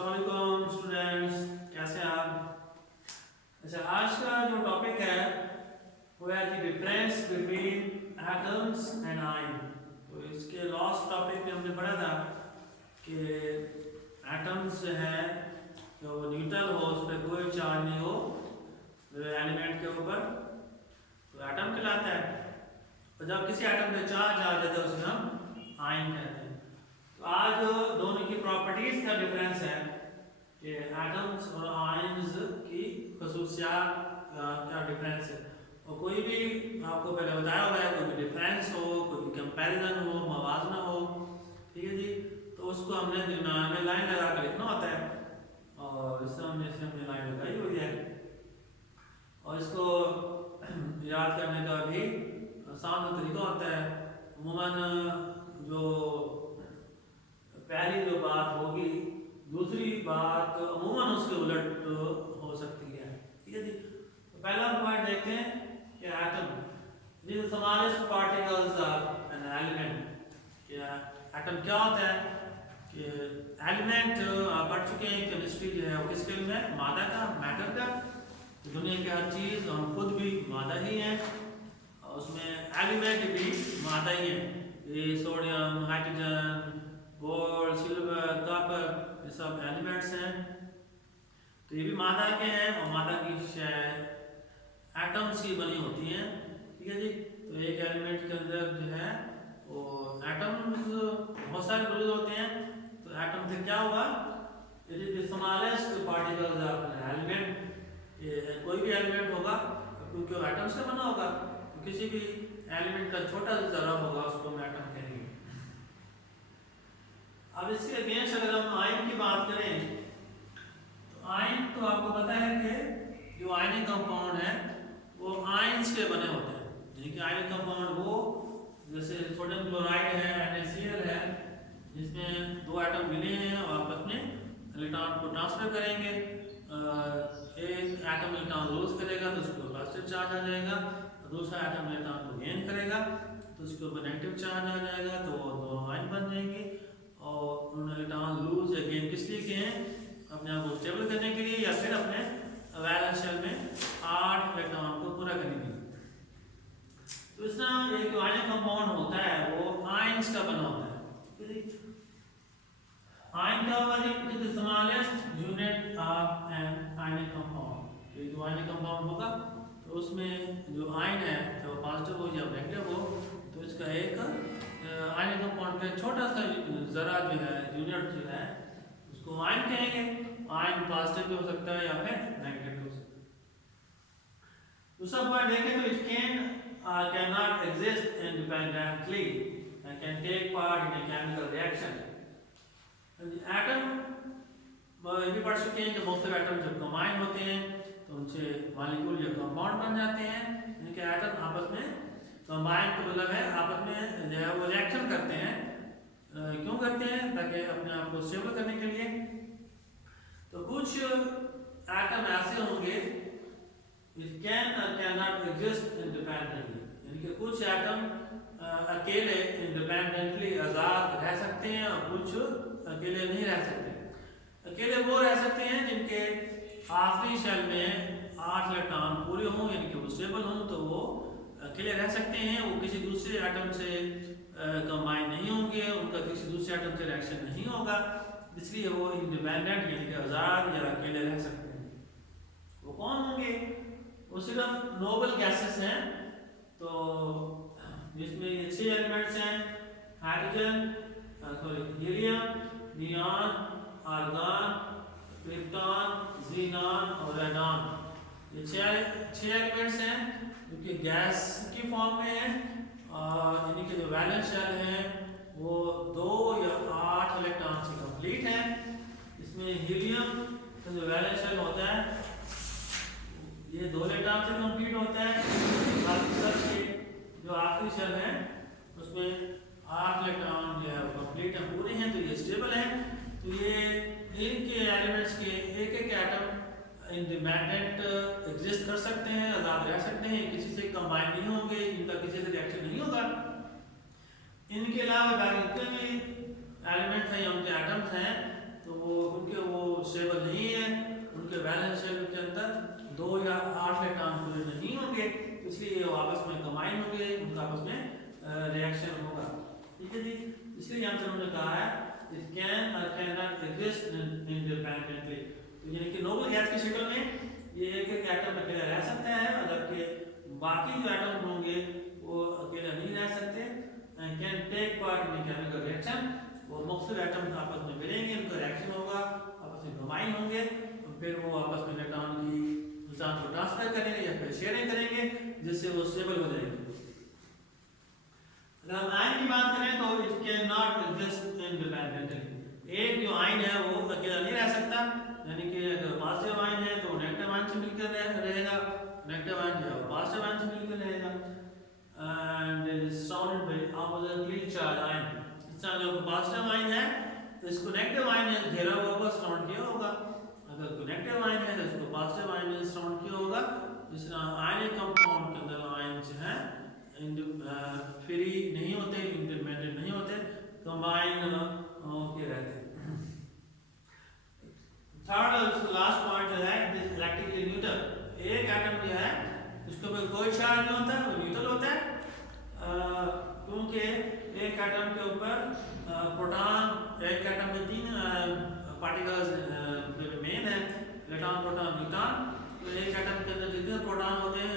अस्सलाम वालेकुम स्टूडेंट्स, कैसे हैं आप। अच्छा, आज का जो टॉपिक है वो है कि difference between atoms and ion. तो इसके लास्ट टॉपिक में हमने पढ़ा था कि एटम्स जो है जो न्यूट्रल हो, उस पर कोई चार्ज नहीं हो एलिमेंट के ऊपर, तो एटम कहलाता है। और जब किसी एटम पे चार्ज आ जाता है उसे हम आयन कहते हैं। तो आज दोनों की प्रॉपर्टीज का डिफरेंस है कि एटम्स और आयन्स की खसूसियात क्या डिफरेंस है। और कोई भी आपको पहले बताया हुआ है, कोई भी डिफरेंस हो, कोई भी कंपैरिजन हो, मवाजना हो, ठीक है जी, तो उसको हमने में लाइन लगा कर लिखना होता है। और इस हमने लाइन लगाई हुई है और इसको याद करने का भी आसान तरीका होता है। अमूमन जो पहली जो बात होगी दूसरी बात अमूमन उसके उलट हो सकती है, ठीक है जी। तो पहला पॉइंट देखते हैं कि atom the smallest particles of an element. Atom क्या होता है कि एलिमेंट आप पढ़ चुके हैं केमिस्ट्री जो है वो किस फील्ड में, मादा का, मैटर का। तो दुनिया की हर चीज़, हम खुद भी मादा ही हैं, उसमें एलिमेंट भी मादा ही है। ये sodium, hydrogen, gold, silver, copper, ये सब एलिमेंट्स हैं। तो ये भी मादा के हैं और मादा की एटम्स की बनी होती हैं, ठीक है जी। तो एक एलिमेंट के अंदर जो है वो एटम्स बहुत सारे मौजूद होते हैं। तो एटम से क्या हुआ, it is the smallest particles of an element. कोई भी एलिमेंट होगा क्योंकि वो एटम्स से बना होगा, तो किसी भी एलिमेंट का छोटा सा जरा होगा उसको हम एटम कहेंगे। अब इसके अगेंस्ट अगर हम आयन की बात करें, तो आयन तो आपको पता है कि जो आयनिक कंपाउंड है वो आयन्स के बने होते हैं। यानी कि आयनिक कंपाउंड वो जैसे सोडियम क्लोराइड है, NaCl है, जिसमें दो एटम मिले हैं और आपस में इलेक्ट्रॉन को ट्रांसफर करेंगे। एक एटम इलेक्ट्रॉन लूज करेगा तो उसके ऊपर पॉजिटिव चार्ज आ जाएगा, और दूसरा एटम इलेक्ट्रॉन को गेन करेगा तो उसके ऊपर नेगेटिव चार्ज आ जाएगा, तो वो दोनों आयन बन जाएंगे। और उन्होंने इलेक्ट्रॉन लूज या गेन किस लिए किए हैं, अपने आप को स्टेबल करने के लिए या फिर अपने वैलेंस शेल में 8 इलेक्ट्रॉन को पूरा करने के लिए। तो इस तरह एक आयनिक कंपाउंड होता है वो आयन्स का बना होता है। आयन क्या होगा, it is the smallest unit of an ionic compound. तो जो आयनिक कंपाउंड होगा तो उसमें जो आयन है चाहे वो पॉजिटिव हो या नेगेटिव हो, तो इसका एक आयनिक कंपाउंड का छोटा सा जरा जो है यूनिट जो है उसको आयन कहेंगे। आयन पॉजिटिव भी हो सकता है या फिर नेगेटिव हो सकता है। दूसरा पॉइंट देखें तो it can not exist independently and can take part in a chemical reaction. Atom ये भी पढ़ चुके हैं कि मुख्तलिफ एटम जब कंबाइन होते हैं तो उनसे मॉलिक्यूल या कंपाउंड बन जाते हैं। यानी कि एटम आपस में कंबाइन का मतलब है आपस में जो है वो रिएक्शन करते हैं। क्यों करते हैं, ताकि अपने आप को स्टेबल करने के लिए। तो कुछ एटम ऐसे होंगे it can not exist independently, यानी कि कुछ एटम अकेले इंडिपेंडेंटली आज़ाद रह सकते हैं और कुछ अकेले नहीं रह सकते। अकेले वो रह सकते हैं जिनके आखिरी शेल में 8 इलेक्ट्रॉन पूरे हों, यानी कि वो स्टेबल हों, तो वो अकेले रह सकते हैं। वो किसी दूसरे एटम से कंबाइन नहीं होंगे, उनका किसी दूसरे एटम से रिएक्शन नहीं होगा, इसलिए वो इंडिपेंडेंट यानी कि आज़ाद या अकेले रह सकते हैं। वो कौन होंगे, वो सिर्फ नोबल गैसेस हैं। तो जिसमें ये 6 एलिमेंट्स हैं, hydrogen, helium, neon, argon, krypton, xenon और रेडॉन। ये 6 एलिमेंट्स हैं जो कि गैस की फॉर्म में है। और यानी कि जो वैलेंस शेल है वो 2 या 8 इलेक्ट्रॉन से कंप्लीट है। इसमें हीलियम का जो वैलेंस शेल होता है ये 2 इलेक्ट्रॉन से कंप्लीट होता है। बाकी सब के जो आखिरी शेल है उसमें 8 इलेक्ट्रॉन जो है कंप्लीट है, पूरे हैं, तो ये स्टेबल है। तो ये इनके एलिमेंट्स के एक एक एटम इंडिपेंडेंट एग्जिस्ट कर सकते हैं, आज़ाद रह सकते हैं, किसी से कंबाइन नहीं होंगे, इनका किसी से रिएक्शन नहीं होगा। इनके अलावा बाकी जितने भी एलिमेंट्स हैं या उनके एटम्स हैं तो वो उनके वो स्टेबल नहीं है, उनके वैलेंस शेल के अंदर 2 या 8 इलेक्ट्रॉन प्रेजेंट नहीं होंगे, इसलिए ये आपस में कंबाइन होंगे, उनका आपस में रिएक्शन होगा। ठीक है जी, इसलिए यहाँ पर उन्होंने कहा है इट कैन और कैन नॉट एग्जिस्ट इंडिपेंडेंटली। तो यानी कि नोबल गैस की शक्ल में ये एक एक एटम अकेला रह सकता है, जबकि बाकी जो एटम होंगे वो अकेला नहीं रह सकते। Can take part in chemical reaction, वो मुख्तलिफ एटम आपस में मिलेंगे, उनका रिएक्शन होगा, आपस में कंबाइन होंगे, फिर वो आपस में इलेक्ट्रॉन की नुकसान को ट्रांसफर करेंगे या फिर शेयरिंग करेंगे, जिससे वो स्टेबल हो जाएंगे। अगर हम आयन की बात करें तो it can not exist independently. एक जो आयन है वो अकेला नहीं रह सकता, यानी कि अगर पॉजिटिव आयन है तो नेगेटिव आयन से मिलकर रहेगा, नेगेटिव आयन जो है पॉजिटिव आयन से मिलकर रहेगा। And is surrounded by oppositely charge ion. इसका जो पॉजिटिव आयन है तो इसको नेगेटिव आयन ने घेरा हुआ होगा, सराउंड किया होगा। अगर कोई नेगेटिव आयन है तो इसको पॉजिटिव आयन ने सराउंड किया होगा। जिस तरह आयनिक कंपाउंड के अंदर आयन जो है फ्री नहीं होते, इंटरमीडिएट नहीं होते, कंबाइन होके रहते हैं। थर्ड और लास्ट पॉइंट जो है इट इज इलेक्ट्रिकली न्यूट्रल। एक एटम जो है उसके ऊपर कोई चार्ज नहीं होता, वो न्यूट्रल होता है, क्योंकि एक एटम के ऊपर प्रोटॉन, एक एटम में 3 पार्टिकल्स मेन है, इलेक्ट्रॉन, प्रोटॉन, न्यूट्रॉन। तो एक एटम के अंदर जितने प्रोटॉन होते हैं